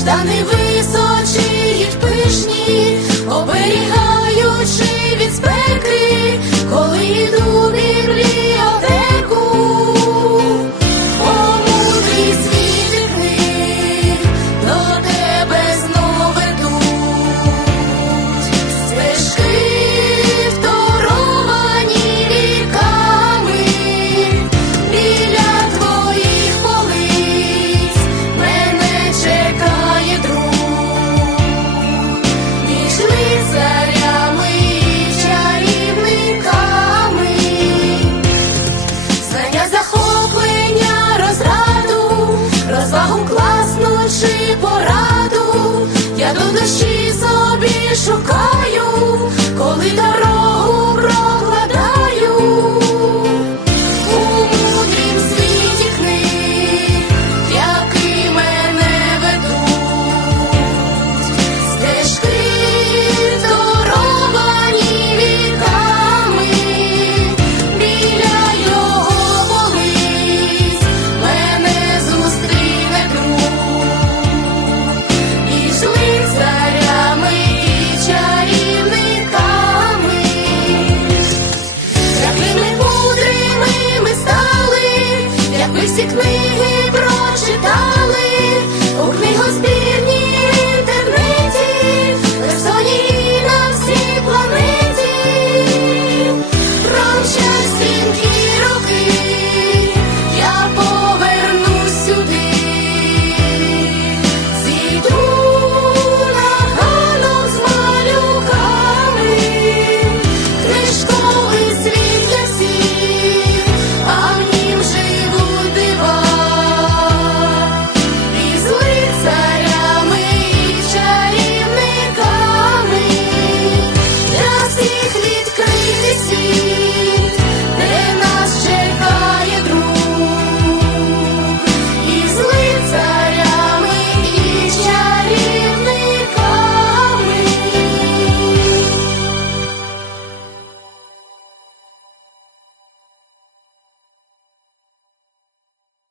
штани ви. тобі шукаю, коли дорога.